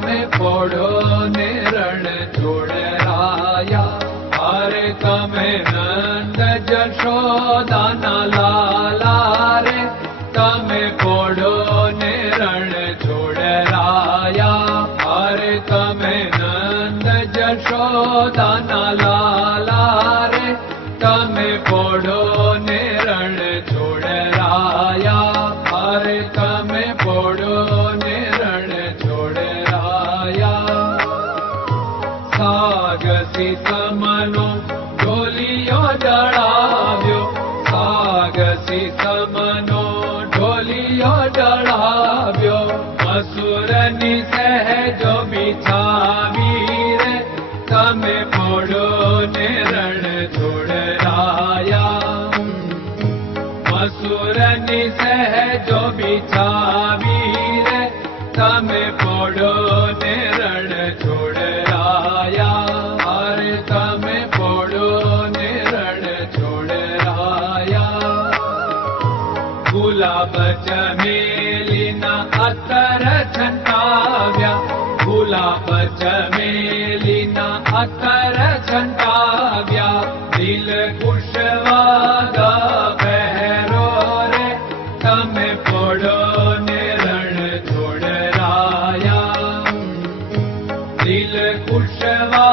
તમે પોડો ને રણ છોડરાયા. અરે તમે નંદ જશોદાના લાલા રે, તમે પોડો ને રણ છોડરાયા. અરે તમે નંદ જશોદાના લાલા રે, તમે પોડો ને રણ છોડરાયા. અરે તમે પોડો ને રણ છોડરાયા. સાગસી સમનો ઢોલિયો ડળાવ્યો, સાગસી સમનો ઢોલિયો ડળાવ્યો. અસુરની સહેજો બિછાવી રે, તમે પોડો ને રણ છોડરાયા. અસુરની સહેજો બિછાવી રે, તમે પોડો ને રણ છોડરાયા. અરે તમે પોડો ને રણ છોડરાયા. ગુલાબ ચમેલીના અત્તર છંટાવ્યા, ગુલાબ ચમેલીના અત્તર છંટાવ્યા. દિલ કુશવાગા પહેરો રે, તમે પોડો ને રણ છોડરાયા. દિલ કુશવા